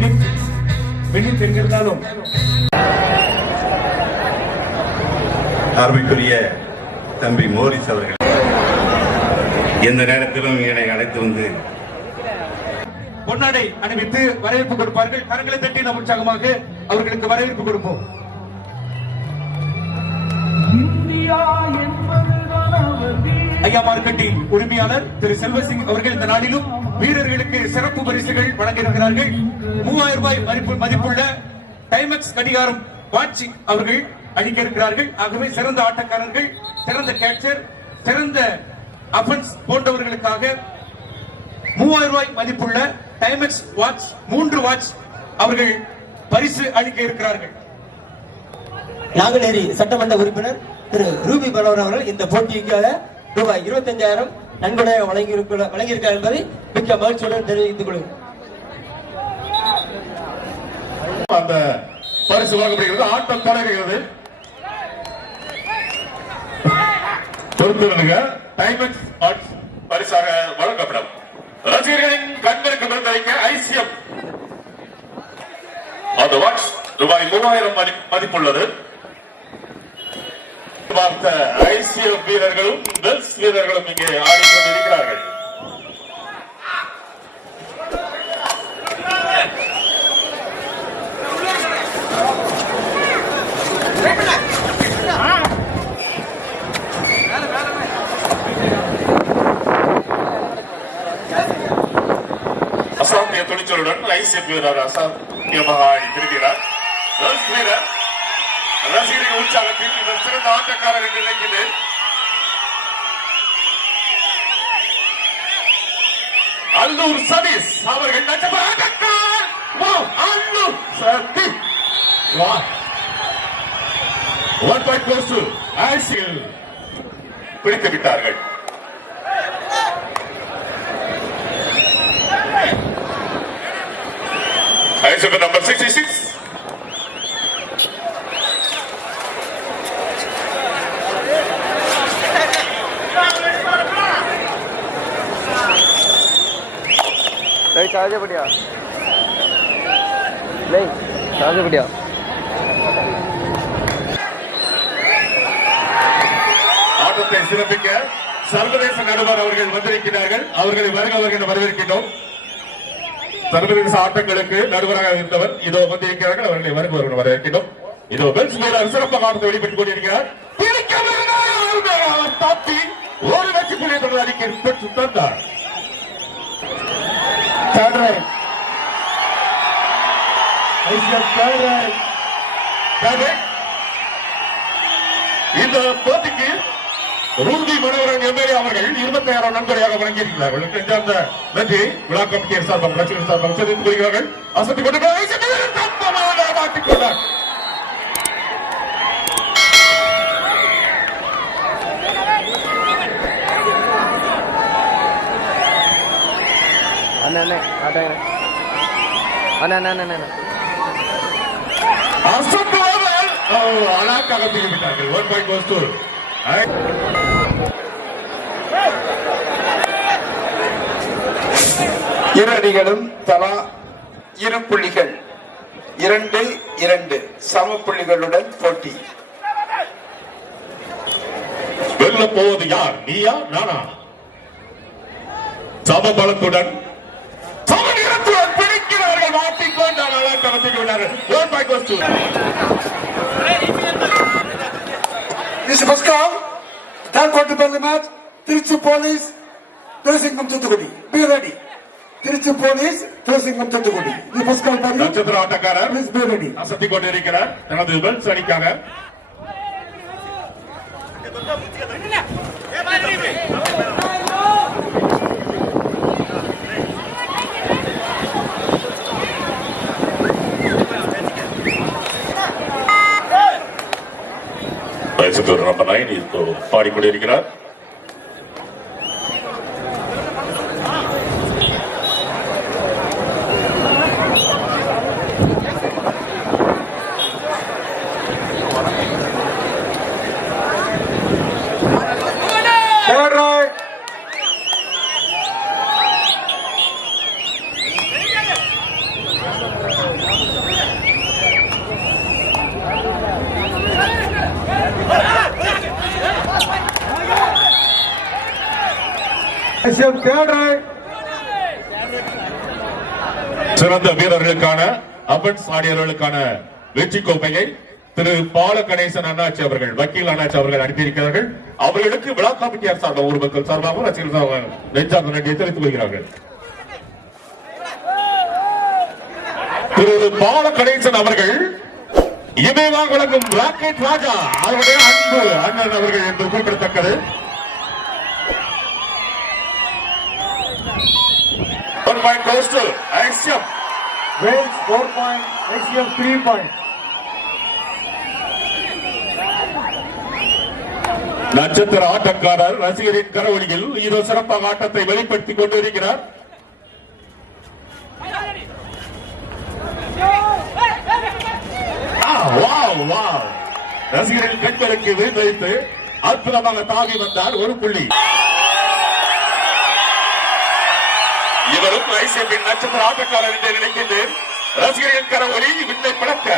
Minute எங்கிருந்தாலும் அருமைக்குரிய தம்பி Morris அவர்கள் எந்த நேரத்திலும் என்னை அழைத்து வந்து பொன்னாடை அணிவித்து வரவேற்பு கொடுப்பார்கள். கரங்களை தட்டி நாம் உற்சாகமாக அவர்களுக்கு வரவேற்பு கொடுப்போம். ஐயா மார்க்கெட்டி உரிமையாளர் திரு செல்வசிங் அவர்கள் இந்த நாளிலும் வீரர்களுக்கு சிறப்பு பரிசுகள் வழங்கியிருக்கிறார்கள். 3000 ரூபாய் மதிப்புள்ள டைமெக்ஸ் கடிகாரம் வாட்ச் அவர்கள் அளிக்க இருக்கிறார்கள். ஆகவே சிறந்த ஆட்டக்காரர்கள், சிறந்த கேட்சர், சிறந்த அஃபென்ஸ் போன்றவர்களுக்காக 3000 ரூபாய் மதிப்புள்ள டைமெக்ஸ் வாட்ச் 3 வாட்ச் அவர்கள் பரிசு அளிக்க இருக்கிறார்கள். நாங்குநேரி சட்டமன்ற உறுப்பினர் திரு ரூபி பலவன் அவர்கள் இந்த போட்டிக்காக ரூபாய் 25,000 நன்கொடையாக வழங்கியிருக்கிறார் என்பதை மிக்க மகிழ்ச்சியுடன் தெரிவித்துக் கொள்கிறேன். அந்த பரிசு வழங்கப்படுகிறது. ஆட்டம் தொடர்கிறது. பொறுத்திருங்க. டைமெக்ஸ் வாட்ச் பரிசாக வழங்கப்படும். ரசிகர்களின் கண்களுக்கு விருந்தளிக்க ஐசிஎம் அந்த வாட்ச் ரூபாய் 3000 மதிப்புள்ளது. பார்த்த ஐசிஎம் வீரர்களும் பெல்ஸ் வீரர்களும் இங்கே ஆடிக்கொண்டிருக்கிறார்கள். அசாத்திய துணிச்சலுடன் ஐசிஎம் வீரர் அசாத்தியமாக ஆடி திருக்கிறார். பெல்ஸ் வீரர் ரசிகர்கள் உற்சாகத்தில் இவர் சிறந்த ஆட்டக்காரர் என்று நினைக்கிறேன். அல்லூர் சதீஷ் அவர்கள் Allur Satish 1 point goes to ICL பிடித்து விட்டார்கள். ஐசிஎல் நம்பர் 66 नहीं चार्ज बढ़िया नहीं चार्ज बढ़िया ஆட்டத்தை சிறப்பிக்க சர்வதேச நடுவர் அவர்கள் வந்திருக்கிறார்கள். அவர்களை வருக வரவேற்கின்றோம். சர்வதேச ஆட்டங்களுக்கு நடுவராக இருந்தவர் இதோ வந்திருக்கிறார்கள். அவர்களை வருக வரவேற்கின்றோம். இதோ பெல்ஸ் வீரர் சிறப்பாக ஆட்டத்தை வெளிப்பட்டுக் கொண்டிருக்கிறார். தாப்பி ஒரு வெற்றி புள்ளியை தொடர் அறிக்கை பெற்று தந்தார். இந்த போட்டிக்கு ரூதி மனோகரன் எம்எல்ஏ அவர்கள் 25,000 நன்கொடையாக வழங்கியிருக்கிறார்கள். அந்த நன்றி விழா கமிட்டியர் சார்பாக ரசிகர் சார்பாக தெரிவித்துக் கொள்கிறார்கள். அசத்திக் கொண்டு மாட்டிக்கொண்டார். அழகாக திரும்பிட்டார்கள். 1 point goes to இரு அணிகளும் தலா 2 புள்ளிகள் 2-2 சம புள்ளிகளுடன் போட்டி. வெல்ல போவது யார், நீயா நானா? சம பலத்துடன் பிடிக்கிறார்கள். மாட்டிக்கொண்டால் அழகாக விட்டார்கள். 1 point goes to This is first call. Third quarter bell match. Tiruchi Police, Thulsingam Thuthukudi. Be ready. Tiruchi Police, Thulsingam Thuthukudi. The first call for you. நட்சத்திர ஆட்டக்காரர் Please be ready. அசத்திக் கொண்டிருக்கிறார். தனது பெல்ஸ் அணிக்காக நம்பர் 9 பாடிக்கொண்டிருக்கிறார். சிறந்த வீரர்களுக்கான அபன்ஸ் ஆடியர்களுக்கான வெற்றி கோப்பையை திரு பால கணேசன் அண்ணாச்சி அவர்கள் வக்கீல் அண்ணாச்சி அவர்கள் அனுப்பியிருக்கிறார்கள். அவர்களுக்கு விழா கமிட்டியார் சார்பாக ஒரு மக்கள் சார்பாக ரசிகர்கள் சார்பாக நெஞ்சார்ந்த நன்றியை தெரிவித்துக் கொள்கிறார்கள். திரு பால கணேசன் அவர்கள் இமயமாக வழங்கும் ராக்கெட் ராஜா அவருடைய அன்பு அண்ணன் அவர்கள் என்று குறிப்பிடத்தக்கது. One point goes to ICF. Wales 4 point, ICF 3 point. நட்சத்திர ஆட்டக்காரர் ரசிகரின் கரவொலியில் இதோ சிறப்பாக ஆட்டத்தை வெளிப்படுத்திக் கொண்டிருக்கிறார். ரசிகரின் கண்களுக்கு வைத்து அற்புதமாக தாவி வந்தார். ஒரு புள்ளி. இவரும் ஐசிஎஃப்பின் நட்சத்திர ஆட்டக்காரர் என்று நினைக்கின்றேன். ரசிகரின் கரவொலி விண்ணை பிளக்க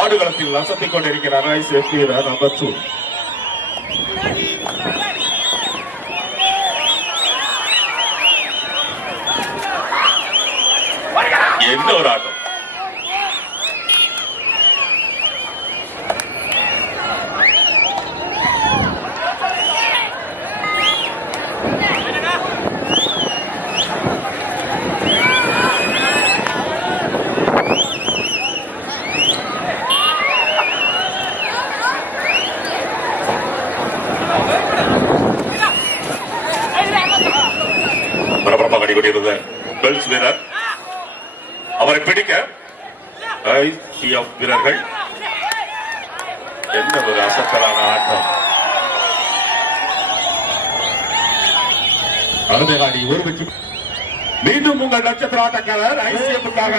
ஆடுகளத்தில் அசத்திக் கொண்டிருக்கிறார் ஐசிஎஃப் வீரர் நம்பர் 2. என்ன ஒரு ஆட்டம்! பரபரப்பாக அடிக்கொண்டிருந்த பெல்ஸ் வீரர் அவரை பிடிக்க ஐசிஎஃப் வீரர்கள். என்ன ஒரு அசத்தலான ஆட்டம்! அருமையாடி ஒரு வெற்றி. மீண்டும் உங்கள் நட்சத்திர ஆட்டக்காரர் ஐசிஎஃப்காக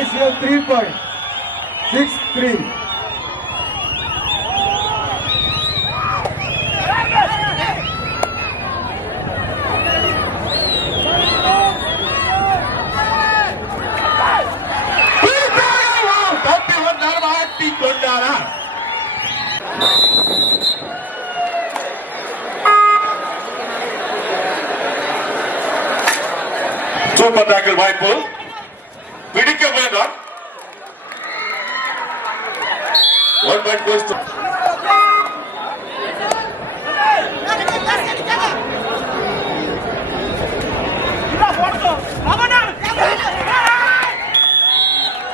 ICF 3 point, 6-3. கொண்டாரா? சூப்பர் டாக்கிள் வாய்ப்பு. பிடிக்க வேண்டாம். One point goes to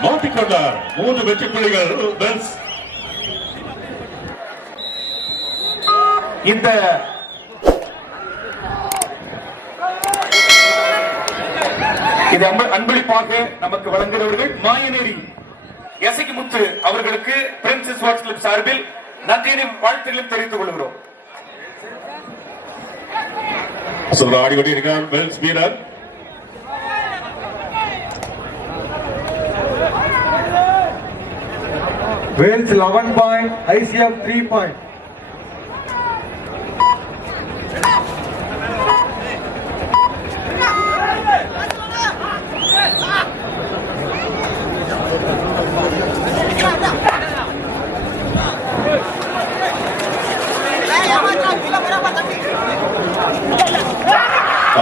மாட்டிக்கொண்டார். 3 வெற்றி புள்ளிகள் பெல்ஸ். இந்த இது அன்பளிப்பாக நமக்கு வழங்குகிறவர்கள் மாயநேரி எசகி முத்து அவர்களுக்கு பிரின்சஸ் வாட்ஸ் கிளப் சார்பில் நன்றியும் வாழ்த்துக்களையும் தெரிவித்துக் கொள்கிறோம். ஆடிக்கொண்டிருக்கிறார் பெல்ஸ் வீரர். Wales 11 point, ICF 3 point.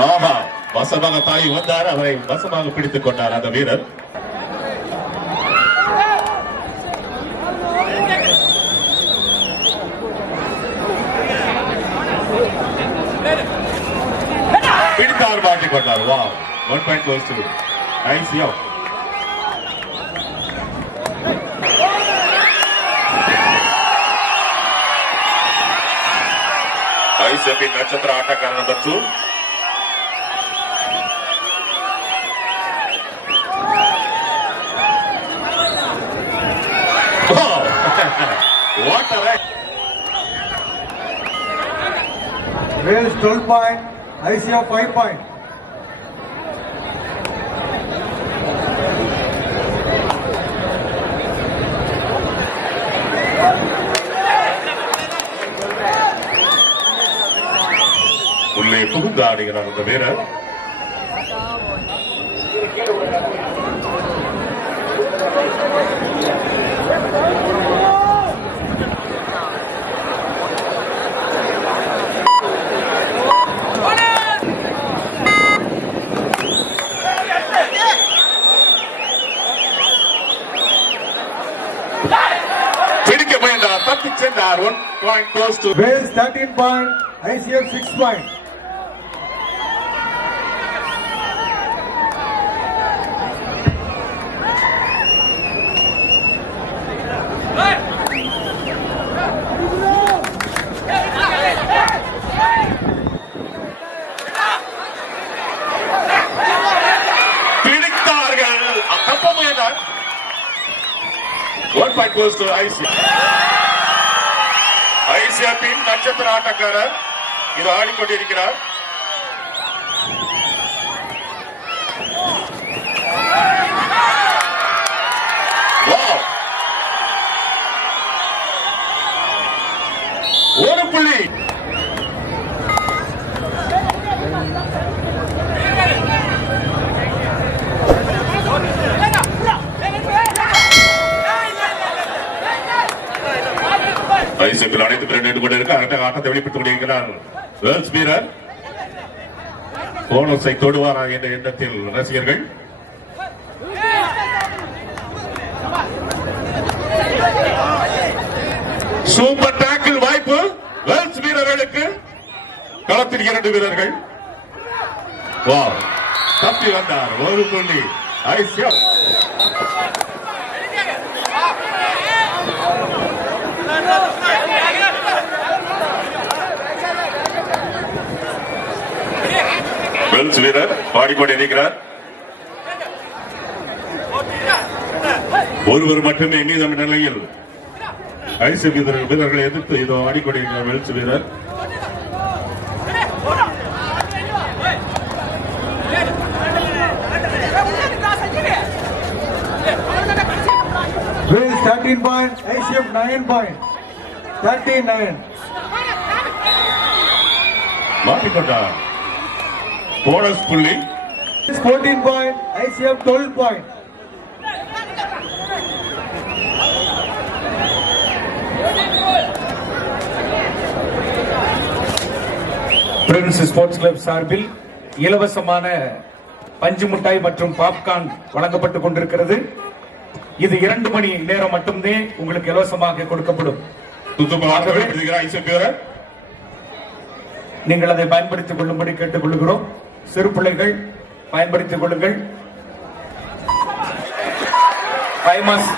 ஆமா, வசமாக தாய் வந்தார். அவரை வசமாக பிடித்துக் கொண்டார் அந்த வீரர். பிடித்தார், மாட்டிக்கொண்டார். வா, 1 point goes to ICF. ஐசிஎஃப்பின் நட்சத்திர ஆட்டக்காரர் number 2. What a right! Wales 12 point, ICF 5 point. உள்ளே புகுந்து ஆடுகிறார் அந்த வீரர். கடத்தி சென்றார். 1 point goes to Wales 13 point, ICF 6 point. பிடித்தார்கள். தப்ப முயன்றார். 1 point goes to ICF. ஐசிஎஃப்பின் நட்சத்திர ஆட்டக்காரர் இது ஆடிக்கொண்டிருக்கிறார். Wow. ஒரு புள்ளி. ஐசிஎஃப்பில் அனைத்து பேர் நின்று கொண்டிருக்க ஆட்டத்தை வெளிப்படுத்திக் கொண்டிருக்கிறார் வேல்ஸ் வீரர். போனஸை தொடுவாரா என்ற எண்ணத்தில் ரசிகர்கள். சூப்பர் டாக்கிள் வாய்ப்பு வேல்ஸ் வீரர்களுக்கு. களத்தில் 2 வீரர்கள். வாவ், தப்பி வந்தார். ஒரு புள்ளி ஐசிஎஃப். வேல்ஸ் வீரர் பாடிக்கொண்டிருக்கிறார். ஒருவர் மட்டுமே மீதம் நிலையில் ஐசிஎஃப் வீரர்களை எதிர்த்து இதோ ஆடிக்கொண்டிருக்கிறார் வேல்ஸ் வீரர். Wales 13 point, ICF 9 point. 39. மாட்டிக்கொண்டார். போனஸ் புள்ளி. 14 point, ICF 12 point. Prince Sports Club சார்பில் இலவசமான பஞ்சு மிட்டாய் மற்றும் பாப்கார்ன் வழங்கப்பட்டுக் கொண்டிருக்கிறது. இது 2 மணி நேரம் மட்டுமே உங்களுக்கு இலவசமாக கொடுக்கப்படும். நீங்கள் அதை பயன்படுத்திக் கொள்ளும்படி கேட்டுக் கொள்கிறோம். சிறு பிள்ளைகள் பயன்படுத்திக் கொள்ளுங்கள்.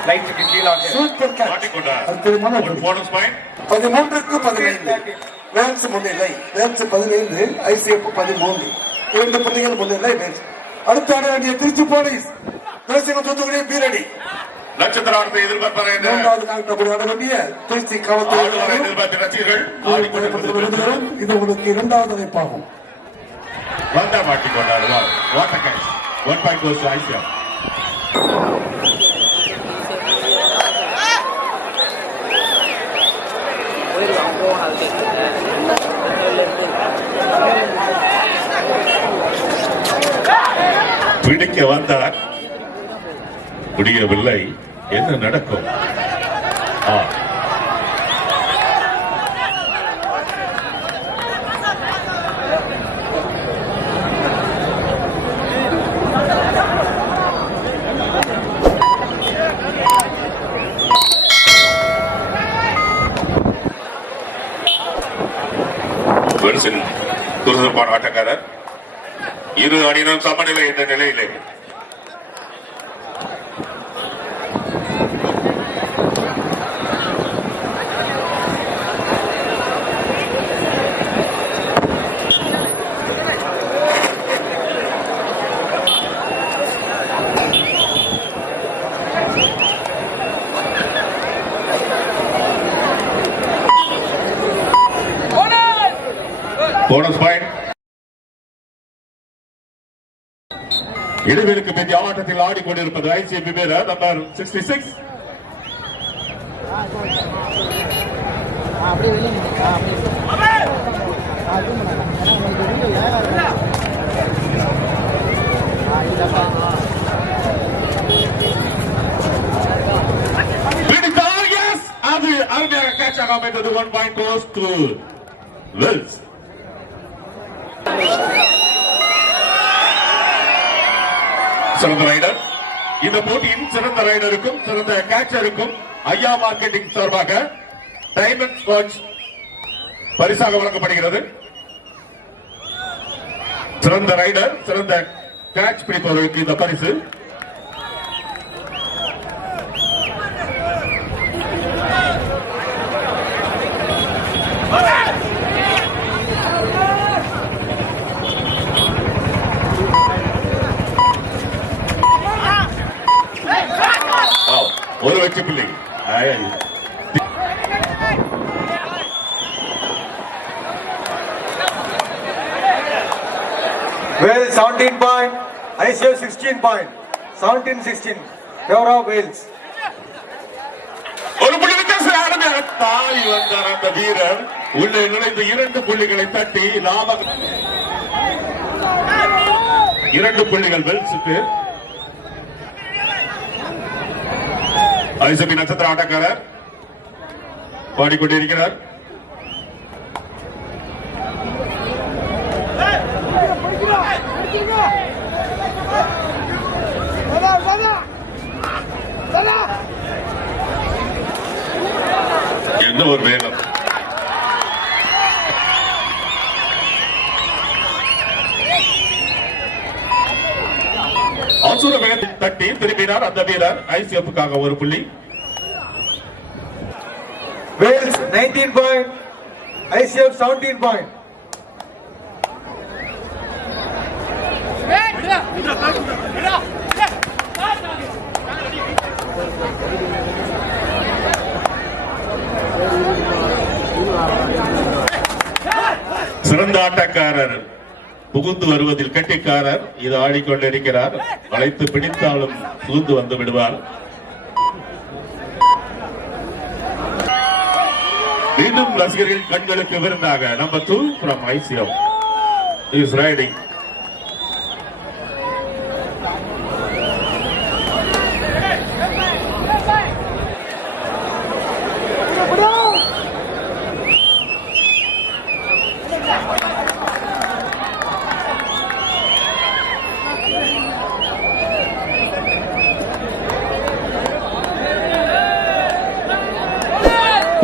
லைட்டுக்கு கீழாக சூப்பர் கேட்ச். மாட்டிக்கொண்டார். அற்புதமான ஒரு போனஸ் பாயிண்ட். 13க்கு 15 வேல்ஸ் முன்னிலை. Wales 15, ICF 13. 2 புள்ளிகள் முன்னிலை வேல்ஸ். அடுத்த ஆட வேண்டிய திருச்சி போலீஸ் தூத்துக்குடி பீரடி. நட்சத்திர ஆட்டத்தை எதிர்பார்ப்பாங்க. 3வது நாட்கள் ஆட வேண்டிய திருச்சி காவல்துறை எதிர்பார்த்த ரசிகர்கள் ஆடிக்கொண்டிருக்கிறார்கள். இது உங்களுக்கு 2வது வாய்ப்பாகும். வந்தா மாட்டிக்கொண்டார். Water catch. 1 point goes to ICF. பிடிக்க வந்தார், முடியவில்லை. என்ன நடக்கும்? துரிதப்பான ஆட்டக்காரர். இரு அணியினரும் சமநிலை என்ற நிலையிலே போனஸ் பாயிண்ட். இடைவெளிக்கு பிந்தைய ஆட்டத்தில் ஆடிக்கொண்டிருப்பது ஐசிஎஃப் வீரர் நம்பர் 66. பிடித்தார். எஸ், அது அருமையாக கேட்ச் ஆக அமைந்தது. 1 point goes to Wales. சிறந்த ரைடர். இந்த போட்டியின் சிறந்த ரைடருக்கும் சிறந்த கேட்சருக்கும் ஐயா மார்க்கெட்டிங் சார்பாக டைமண்ட் வாட்ச் பரிசாக வழங்கப்படுகிறது. சிறந்த ரைடர், சிறந்த கேட்ச் பிடிப்பவர்களுக்கு இந்த பரிசு. ஒரு வெற்றி புள்ளி. Wales 17 point, ICF 16 point, 17-16, favor of Wales. ஒரு புள்ளி வித்தியாசம் தாய் வந்தார் அந்த வீரர். உள்ளே நுழைந்து 2 புள்ளிகளை தட்டி லாபம். 2 புள்ளிகள் வெல்ஸுக்கு. ஐசிபி நட்சத்திர ஆட்டக்காரர் பாடிக்கொண்டிருக்கிறார். என்ன ஒரு வேகம்! அசுர வேகத்தில் தட்டி திரும்பினார் அந்த வீரர். ஐசிஎஃப்காக ஒரு புள்ளி. Wales 19 point, ICF 17 point. சிறந்த ஆட்டக்காரர் புகுந்து வருவதில் கட்டிக்காரர். இது ஆடிக்கொண்டிருக்கிறார். வளைத்து பிடித்தாலும் புகுந்து வந்து விடுவார். மீண்டும் ரசிகர்கள் கண்களுக்கு விருந்தாக number 2 from ICF is riding.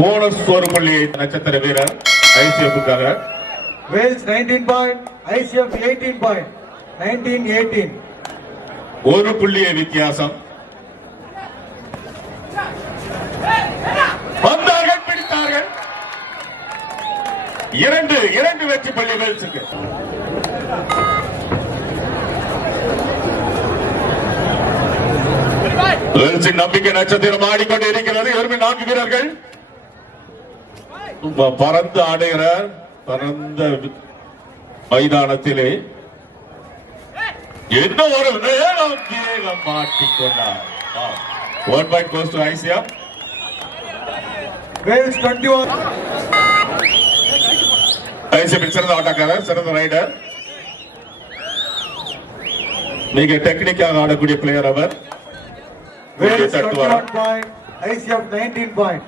Bonus ஒரு புள்ளியை நட்சத்திர வீரர் ஐசிஎஃப்காக. Wales 19 point, ICF 18 point, 19-18. ஒரு புள்ளிய வித்தியாசம். வந்தார்கள், பிடித்தார்கள். 2 வெற்றி புள்ளி வேல்ஸுக்கு. வேல்ஸின் நம்பிக்கை நட்சத்திரம் ஆடிக்கொண்டிருக்கிறது. 4 வீரர்கள் பறந்து ஆடுகிறார். பரந்த மைதானத்திலே என்ன ஒரு வேகம் மாட்டிக்கொண்டார். 1 point goes to ICF. Wales 21. ICF சிறந்த ஆட்டக்காரர், சிறந்த ரைடர், மிக டெக்னிக்காக ஆடக்கூடிய player our. Wales 21 point, ICF 19 point.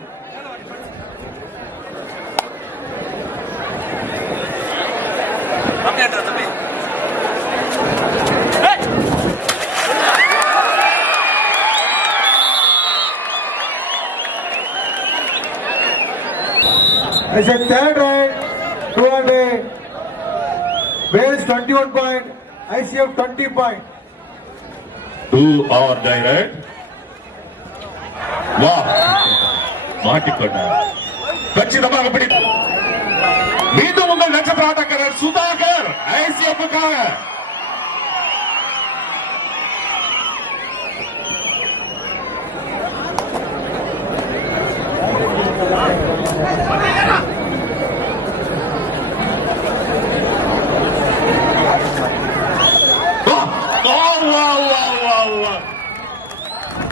I said third right, 200. Wales 21 point, ICF 20 point. 2 or direct. வா மாட்டிக்கொண்டார். கச்சிதமாக பிடி. மீண்டும் உங்கள் நட்சத்திர ஆட்டக்காரர் Sudhakar ஐசிஎஃப்காக.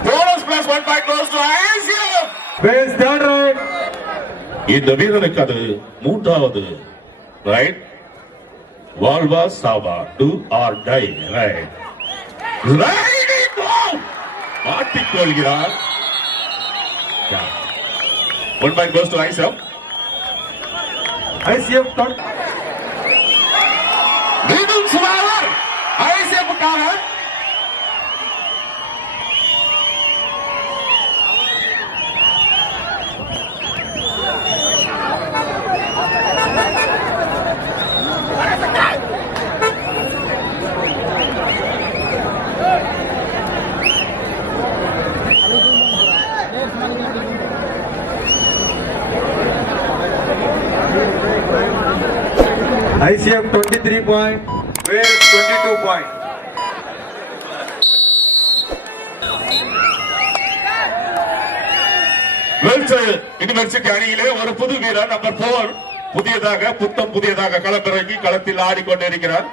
Bonus plus 1 point goes to ICF. Wales third right. இந்த வீரனுக்கு அது 3வது ரைட். வாழ்வா சாவா, do or die, ரைட். மாட்டிக்கொள்கிறார். 1 point goes to ICF. ICF 20. மீண்டும் சுதாகர் ஐசிஎஃப்காக. ICF 23 point, Wales 22 point. Wales university அணியிலே ஒரு புது வீரர் நம்பர் 4 புதியதாக களப்பிறங்கி களத்தில் ஆடிக்கொண்டிருக்கிறார்.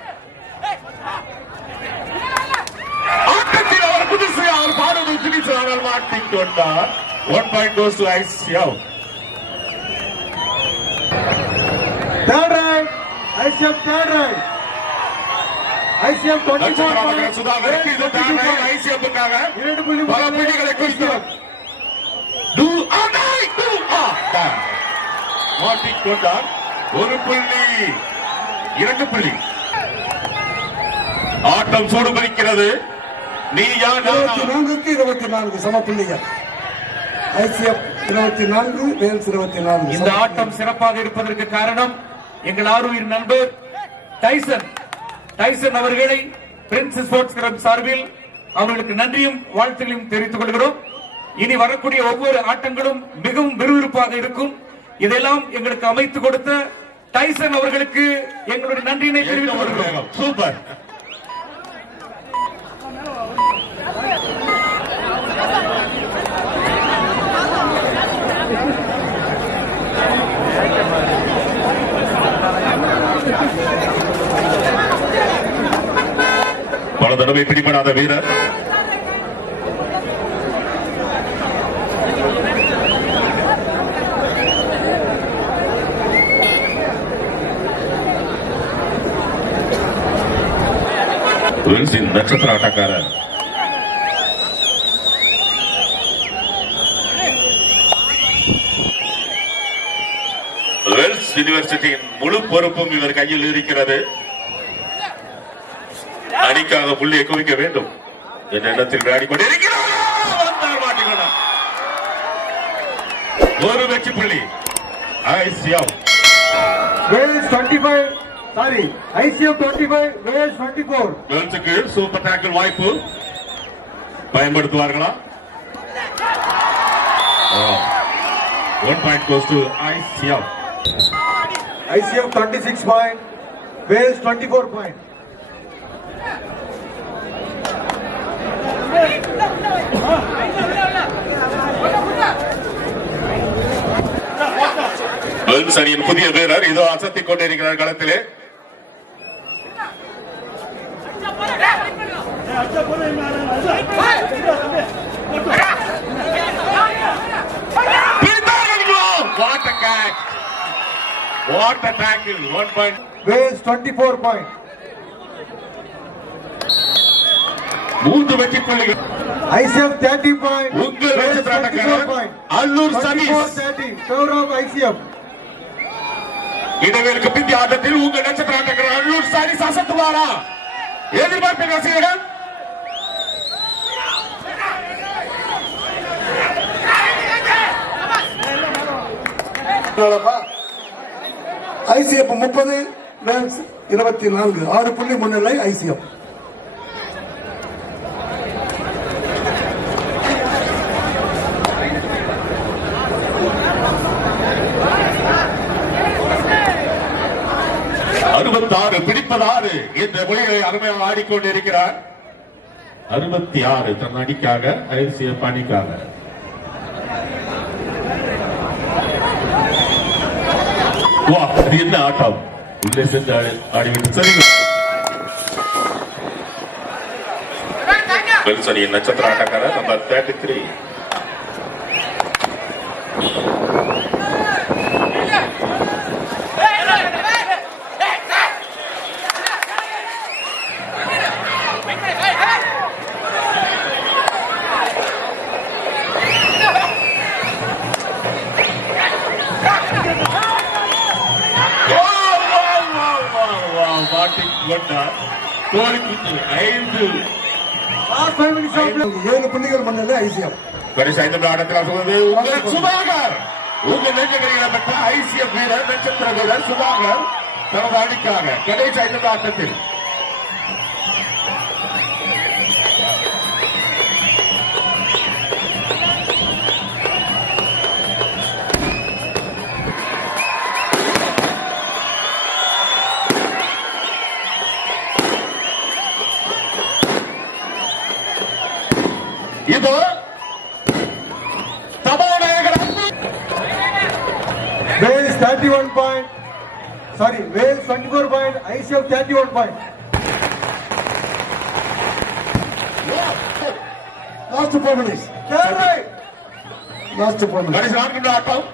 ஆட்டத்தில் அவர் புதுசு அவர் பாரதி பிடிச்சு ஆனால் மாட்டிக்கொண்டார். 1 point goes to ICF. Third right, ICF third right. ICF 24 point, சுதாகருக்கு இது தான் ICF-க்காக 2 புள்ளி பல புள்ளிகளை குவிக்கிறார். மாட்டிக்கொண்டார். 1 புள்ளி 2 புள்ளி. ஆட்டம் சூடுபிடிக்கிறது. நீயா நானா? 24க்கு 24 சம புள்ளிகள். ICF 24, Wales 24. இந்த ஆட்டம் சிறப்பாக இருப்பதற்கு காரணம் எங்கள் ஆர்வீர் நண்பர் டைசன் அவர்களை பிரின்ஸ் ஸ்போர்ட்ஸ் கிளப் சார்பில் அவர்களுக்கு நன்றியும் வாழ்த்துக்களையும் தெரிவித்துக் கொள்கிறோம். இனி வரக்கூடிய ஒவ்வொரு ஆட்டங்களும் மிகவும் விறுவிறுப்பாக இருக்கும். இதெல்லாம் எங்களுக்கு அமைத்து கொடுத்த டைசன் அவர்களுக்கு எங்களுடைய நன்றியினை தெரிவித்துக் கொள்கிறோம். சூப்பர். பல தடவை பிடிபடாத வீரர். வேல்ஸின் நட்சத்திர ஆட்டக்காரர் வேல்ஸ் யூனிவர்சிட்டியின் முழு பொறுப்பும் இவர் கையில் இருக்கிறது. அணிக்காக புள்ளியை குவிக்க வேண்டும் என்ற இடத்தில் விளையாடி கொண்டிருக்கிறார். ஒரு வெற்றி புள்ளி. ICF Wales 25, sorry, ICF 25, Wales 24. வேல்ஸுக்கு super tackle வாய்ப்பு பயன்படுத்துவார்களா? 1 point goes to ICF. ICF 26 point, Wales 24 point. Wales அணியின் புதிய வீரர் இதோ அசத்திக் கொண்டிருக்கிறார் களத்திலே. What a tackle. 1 point. Wales 24 point. 3 வெற்றி புள்ளிகள். ICF 30 point. உங்கள் Wales நட்சத்திர 24 ஆட்டக்காரர் point. Allur Satish 24-30, favor of ICF. இடைவேளுக்கு பிந்தைய ஆட்டத்தில் உங்கள் நட்சத்திர ஆட்டக்காரர் அல்லூர் சதீஷ் அசத்துவாரா? எதிர்பார்ப்பு ரசிகர்கள். ICF 30, Wales 24. 6 புள்ளி முன்னிலை ICF. பிடிப்பதாறு என்ற மொழியை அருமையாக ஆடிக்கொண்டிருக்கிறார். 66 தன் அணிக்காக ICF அணிக்காக. வா, இது என்ன ஆட்டம்! உள்ளே சென்று ஆடிவிட்டு சரி. வேல்ஸ் அணியின் நட்சத்திர ஆட்டக்காரர் நம்பர் 33. ஏழு புள்ளிகள் முன்னிலை ICF. கடைசி 5 ஆட்டத்தில் சொல்வது உங்கள் சுதாகர். உங்கள் நெஞ்சங்களில் பெற்ற ICF வீரர் நட்சத்திர வீரர் சுதாகர் தனது அணிக்காக கடைசி 5 ஆட்டத்தில் இதோ சபாநாயகர் Wales 31 point. Sorry, Wales 24 point. ICF 31 point. Last 4 minutes. Last 4 minutes. கடைசி 4 நிமிட ஆட்டம்.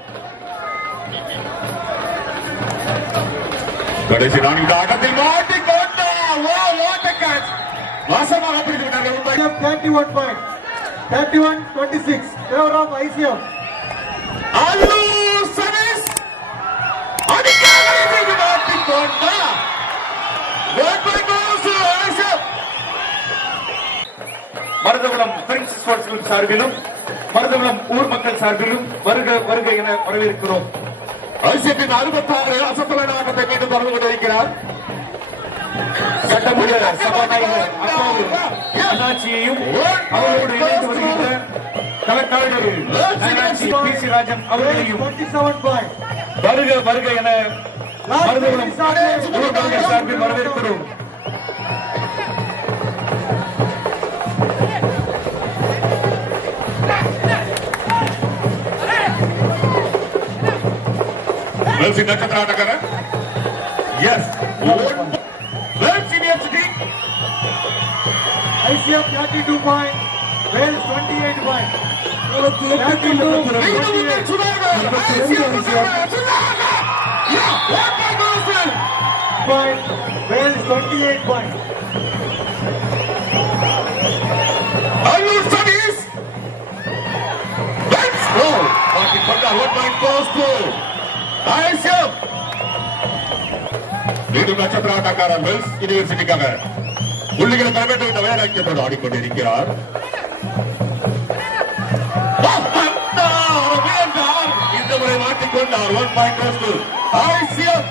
கடைசி 4 நிமிட ஆட்டத்தில் மாட்டிக்கொண்டா. What a catch. வாசமாக பிடித்து விட்டார்கள் Mumbai. ICF 31 point. 31-26. Favor of ICF. Allu service அடிக்காமல் மாட்டிக்கொண்டா. மருதகுளம் பிரின்ஸ் ஸ்போர்ட்ஸ் கிளப் சார்பிலும் மருதகுளம் ஊர் மக்கள் சார்பிலும் வருக வருக என வரவேற்கிறோம். ஐசிஎஃப்பின் 66 அசத்தலான ஆட்டத்தை மீண்டும் தொடர்ந்து கொண்டிருக்கிறார். சட்டமன்ற சபாநாயகர் அப்பாவு அண்ணாச்சியையும் அவரோடு இணைந்து வருகின்ற கலெக்டர் அண்ணாச்சி PC ராஜன் அவர்களையும் 27 point. வருக வருக என மருதகுளம் ஊர் மக்கள் சார்பில் வரவேற்கிறோம். வெல்சி நட்சத்திர ஆட்டக்காரர் S Wales university ICF 32 point. Wales 28 point. 32 point. Wales 28 point. Allur Service let's go. One point goes to ICF. மீண்டும் நட்சத்திர ஆட்டக்காரர் வெல்ஸ் யூனிவர்சிட்டிக்காக புள்ளிகளை பெறவேண்டும் என்ற வேலாக்கியத்தோடு ஆடிக்கொண்டிருக்கிறார். இந்த முறை மாட்டிக்கொண்டார். 1 point goes to ICF.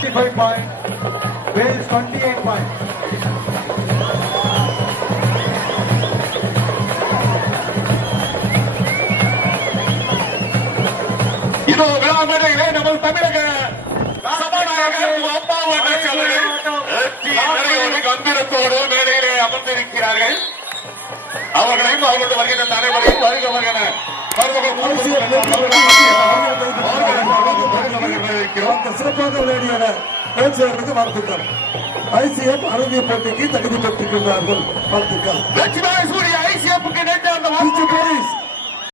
25 point. Wales 28 point. இதோ விழா மேடையிலே நமது தமிழக சபாநாயகர் அப்பாவு அண்ணாச்சி அவர்கள் ஒரு கம்பீரத்தோடு மேடையிலே அமர்ந்திருக்கிறார்கள். அவர்களையும் அவர்களுடைய வருகின்ற தலைவரையும் வருக வருகிற சிறப்பாக விளையாடிய பேச்சாளருக்கு வாழ்த்துக்கள். ICF அறுதிய போட்டிக்கு தகுதி பெற்றுக் கொண்டார்கள். வாழ்த்துக்கள். லட்சுமி சூரிய ஐசிஎஃப்க்கு நேற்று அந்த திருச்சி போலீஸ்